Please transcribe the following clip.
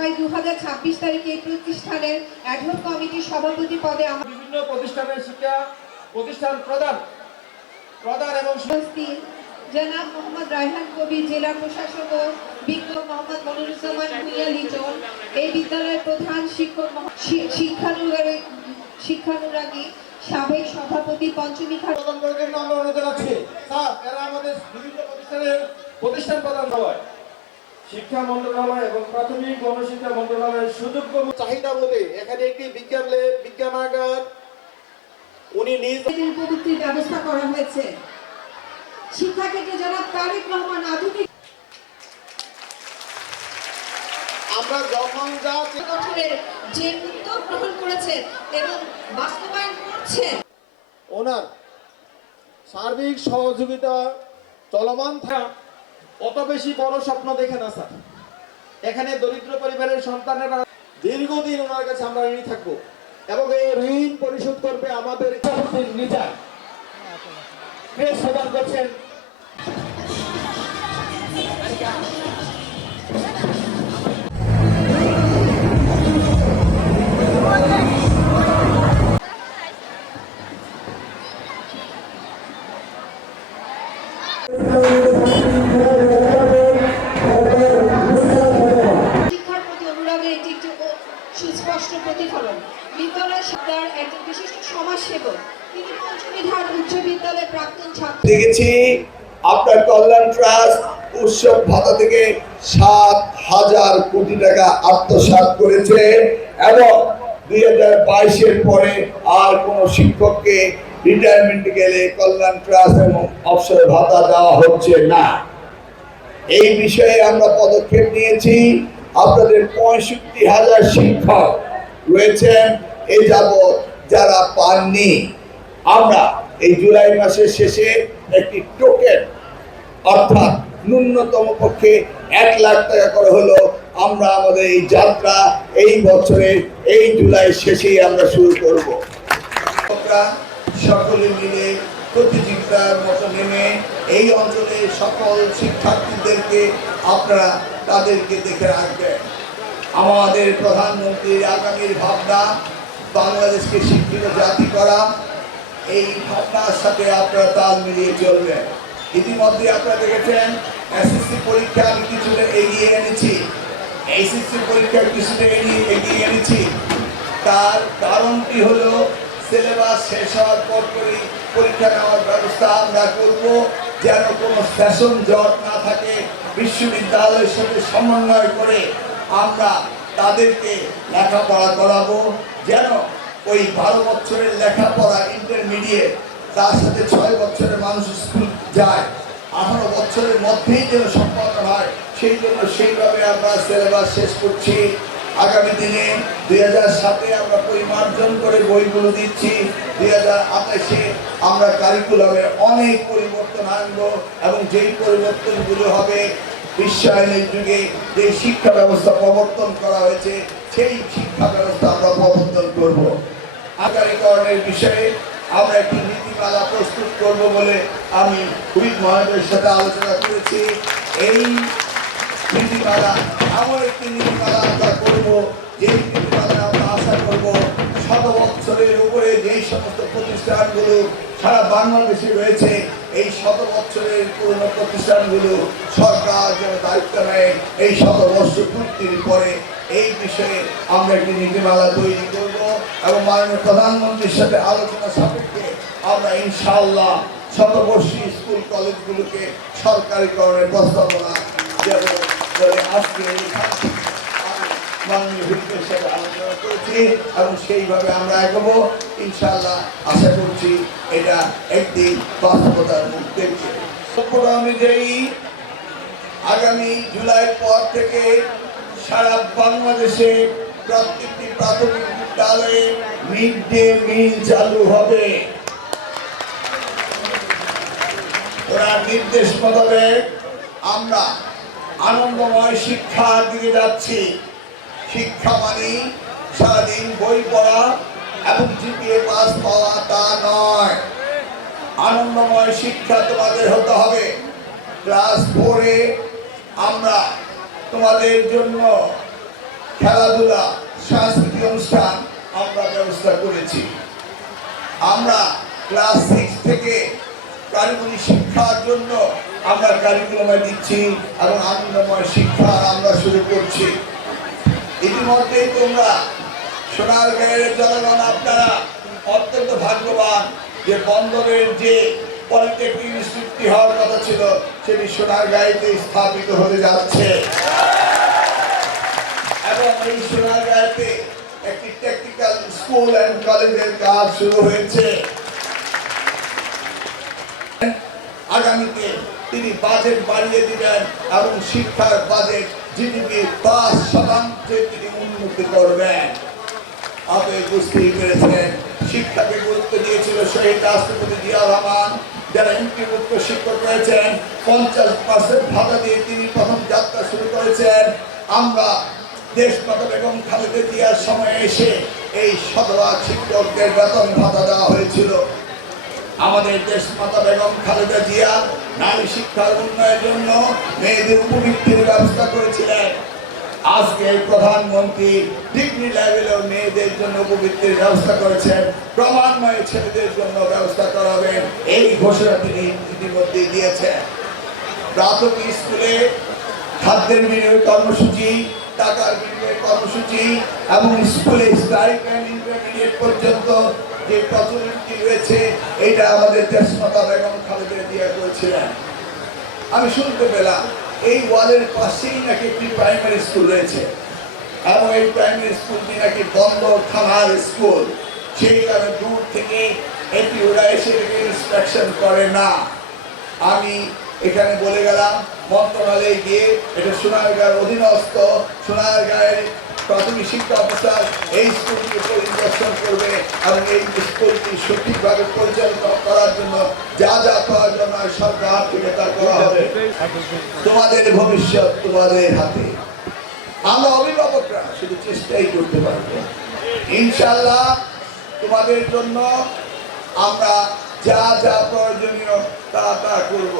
6/2026 তারিখে এই প্রতিষ্ঠানের অ্যাডহক কমিটির সভাপতি পদে বিভিন্ন প্রতিষ্ঠানের শিক্ষা প্রতিষ্ঠান প্রদান এবং জনাব মোহাম্মদ রায়হান কবির, জেলা প্রশাসক ও বিজ্ঞ মোহাম্মদ মনিরুজ্জামান ভূঁইয়া লিটন, এই বিদ্যালয়ের প্রধান শিক্ষক শিক্ষানুরাগী সাবেক সভাপতি পঞ্চমী আমরা অনুরোধ জানাচ্ছি স্যার এরা আমাদের বিভিন্ন প্রতিষ্ঠান প্রদান হয় শিক্ষা মন্ত্রণালয় এবং প্রাথমিক গণশিক্ষা মন্ত্রণালয়ের সুযোগ্য চাহিদা বলে এখানে একটি বিজ্ঞানাগার উনি নিজ প্রযুক্তির ব্যবস্থা করা হয়েছে। শিক্ষা ক্ষেত্রে জনাব তারেক রহমান আধুনিক আমরা যখন যা গঠনের যে উদ্যোগ গ্রহণ করেছেন এবং বাস্তবায়ন করছেন ওনার সার্বিক সহযোগিতা চলমান থাকা অত বেশি বড় স্বপ্ন দেখে না স্যার। এখানে দরিদ্র পরিবারের সন্তানেরা দীর্ঘদিন ওনার কাছে আমরা ঋণী থাকবো এবং এই ঋণ পরিশোধ করবে আমাদের নিজা বেশ প্রদান করছেন। শিক্ষার প্রতি অনুরাগের এটি একটি সুস্পষ্ট প্রতিফলন। বিদ্যালয় শিক্ষার একজন বিশিষ্ট সমাজসেবক, তিনি পঞ্চমীধার উচ্চ বিদ্যালয়ের প্রাক্তন ছাত্র। দেখেছি আপনার কল্যাণ ট্রাস্ট উৎসব ভাতা থেকে 7,000 কোটি টাকা আত্মসাৎ করেছে এবং 2022-এর পরে আর কোন শিক্ষককে রিটায়ারমেন্ট গেলে কল্যাণ ট্রাস্ট এবং অবসর ভাতা দেওয়া হচ্ছে না। এই বিষয়ে আমরা পদক্ষেপ নিয়েছি। আপনাদের 65,000 শিক্ষক রয়েছেন এই যাবৎ যারা পাননি। আমরা এই জুলাই মাসের শেষে একটি টোকেন অর্থাৎ ন্যূনতম পক্ষে 1 লাখ টাকা করে হলো আমরা আমাদের এই যাত্রা এই বছরে এই জুলাই শেষেই আমরা শুরু করব। সকলে মিলে প্রতিযোগিতার মতো নেমে এই অঞ্চলের সকল শিক্ষার্থীদেরকে আপনারা তাদেরকে দেখে রাখবেন। আমাদের প্রধানমন্ত্রীর আগামীর ভাবনা বাংলাদেশকে শিক্ষিত জাতি করা, এই ভাবনার সাথে আপনারা তাল মিলিয়ে চলবেন। ইতিমধ্যে আপনারা দেখেছেন এসএসসি পরীক্ষা আমি কিছুটা এগিয়ে এনেছি, এইচএসসি পরীক্ষা কিছুটা এগিয়ে এনেছি। তার কারণটি হলো সিলেবাস শেষ হওয়ার পর পরীক্ষা নেওয়ার ব্যবস্থা আমরা করব, যেন কোনো সেশন জট না থাকে। বিশ্ববিদ্যালয়ের সাথে সমন্বয় করে আমরা তাদেরকে লেখাপড়া করাবো, যেন ওই 12 বছরের লেখাপড়া ইন্টারমিডিয়েট তার সাথে 6 বছরের মানুষ স্কুল যায়, 18 বছরের মধ্যেই যেন সম্পন্ন হয়। সেই জন্য সেইভাবে আমরা সিলেবাস শেষ করছি। আগামী দিনে 2007-এ আমরা পরিমার্জন করে বইগুলো দিচ্ছি, 2028-এ আমরা কারিকুলামে অনেক পরিবর্তন আনবো এবং যেই পরিবর্তনগুলো হবে বিশ্বায়নের যুগে যে শিক্ষা ব্যবস্থা প্রবর্তন করা হয়েছে সেই শিক্ষা ব্যবস্থা আমরা প্রবর্তন করব। আগামীকরণের বিষয়ে আমরা একটি নীতিমালা প্রস্তুত করব বলে আমি হুইপ মহাজয়ের সাথে আলোচনা করেছি। এই নীতিমালা এমন একটি নীতিমালা আমরা করবো যে নীতিমালা আমরা আশা করব 100 বছরের উপরে যেই সমস্ত প্রতিষ্ঠানগুলো সারা বাংলাদেশে রয়েছে এই 100 বছরের পুরনো প্রতিষ্ঠানগুলো সরকার যেন দায়িত্ব নেয় এই 100 বর্ষ পূর্তির পরে এই বিষয়ে আমরা একটি নীতিমালা তৈরি করব এবং মাননীয় প্রধানমন্ত্রীর সাথে আলোচনা সাপেক্ষে আমরা ইনশাআল্লাহ শতবর্ষী স্কুল কলেজগুলোকে সরকারিকরণের প্রস্তাবনা দেব বলে আজকে মাননীয় ভিত্তির সাথে আলোচনা করেছি এবং সেইভাবে আমরা এগোবো ইনশাআল্লাহ। আশা করছি এটা একদিন বাস্তবতার মুখ দেখবে। অনুযায়ী আগামী জুলাইয়ের পর থেকে সারা বাংলাদেশে প্রত্যেকটি প্রাথমিক বিদ্যালয়ে মিড ডে মিল চালু হবে। ওরা নির্দেশ মোতাবেক আমরা আনন্দময় শিক্ষার দিকে যাচ্ছি। শিক্ষা মানে সারাদিন বই পড়া এবং জিপিএ পাস পাওয়া তা নয়। আনন্দময় শিক্ষা তোমাদের হতে হবে। ক্লাস 4-এ আমরা তোমাদের জন্য খেলাধুলা, সাংস্কৃতিক অনুষ্ঠান আমরা ব্যবস্থা করেছি। আমরা ক্লাস 6 থেকে কারিগরি শিক্ষার জন্য আমরা কারিকুলামে দিচ্ছি এবং আনন্দময় শিক্ষা আমরা শুরু করছি। ইতিমধ্যেই তোমরা সোনারগাঁয়ের জনগণ আপনারা অত্যন্ত ভাগ্যবান যে বন্দরের যে পলিটেকনিক ইনস্টিটিউটটি হওয়ার কথা ছিল সেটি সোনারগাঁয়েতে স্থাপিত হতে যাচ্ছে এবং এই সোনারগাঁয়েতে একটি টেকনিক্যাল স্কুল অ্যান্ড কলেজের কাজ শুরু হয়েছে। আগামীতে তিনি বাজেট বাড়িয়ে দিবেন এবং শিক্ষার বাজেট জিডিপির 5% তিনি উন্নতি করবেন। আপনি বুঝতেই পেরেছেন শিক্ষাকে গুরুত্ব দিয়েছিল শহীদ রাষ্ট্রপতি জিয়া রহমান। যারা এমপিভুক্ত শিক্ষক রয়েছেন 50% ভাতা দিয়ে তিনি প্রথম যাত্রা শুরু করেছেন। আমরা দেশমাতা বেগম খালেদা জিয়ার সময়ে এসে এই শতভাগ শিক্ষকদের বেতন ভাতা দেওয়া হয়েছিল। আমাদের দেশমাতা বেগম খালেদা জিয়া নারী শিক্ষার উন্নয়নের জন্য মেয়েদের উপবৃত্তির ব্যবস্থা করেছিলেন। আজকে প্রধানমন্ত্রী ডিগ্রি লেভেলেও মেয়েদের জন্য উপবৃত্তির ব্যবস্থা করেছেন, ক্রমান্বয়ে ছেলেদের জন্য ব্যবস্থা করাবেন এই ঘোষণা তিনি ইতিমধ্যে দিয়েছেন। প্রাথমিক স্কুলে খাদ্যের বিনিয়োগ কর্মসূচি, টাকার বিনিয়োগ কর্মসূচি এবং স্কুলে স্টাইপেন্ড ইন্টারমিডিয়েট পর্যন্ত যে প্রচলনটি রয়েছে এটা আমাদের দেশমাতা বেগম খালেদা জিয়া করেছিলেন। আমি শুনতে পেলাম এই ওয়ালের পাশেই নাকি একটি প্রাইমারি স্কুল রয়েছে এবং এই প্রাইমারি স্কুলটি নাকি বন্দর থানার স্কুল, সেই কারণে দূর থেকে এটি ওরা এসে ইন্সপেকশন করে না। আমি এখানে বলে গেলাম মন্ত্রণালয়ে গিয়ে এটা সোনারগাঁয়ের অধীনস্থ সোনারগাঁয়ের প্রাথমিক শিক্ষা অফিসার এই স্কুলটি পরিদর্শন করবে এবং এই স্কুলটি সঠিকভাবে পরিচালনা করার জন্য যা যা করার জন্য সরকার থেকে তা করা হবে। তোমাদের ভবিষ্যৎ তোমাদের হাতে। আমরা অভিভাবকরা শুধু চেষ্টাই করতে পারবো। ইনশাআল্লাহ তোমাদের জন্য আমরা যা যা প্রয়োজনীয় তা তা করবো।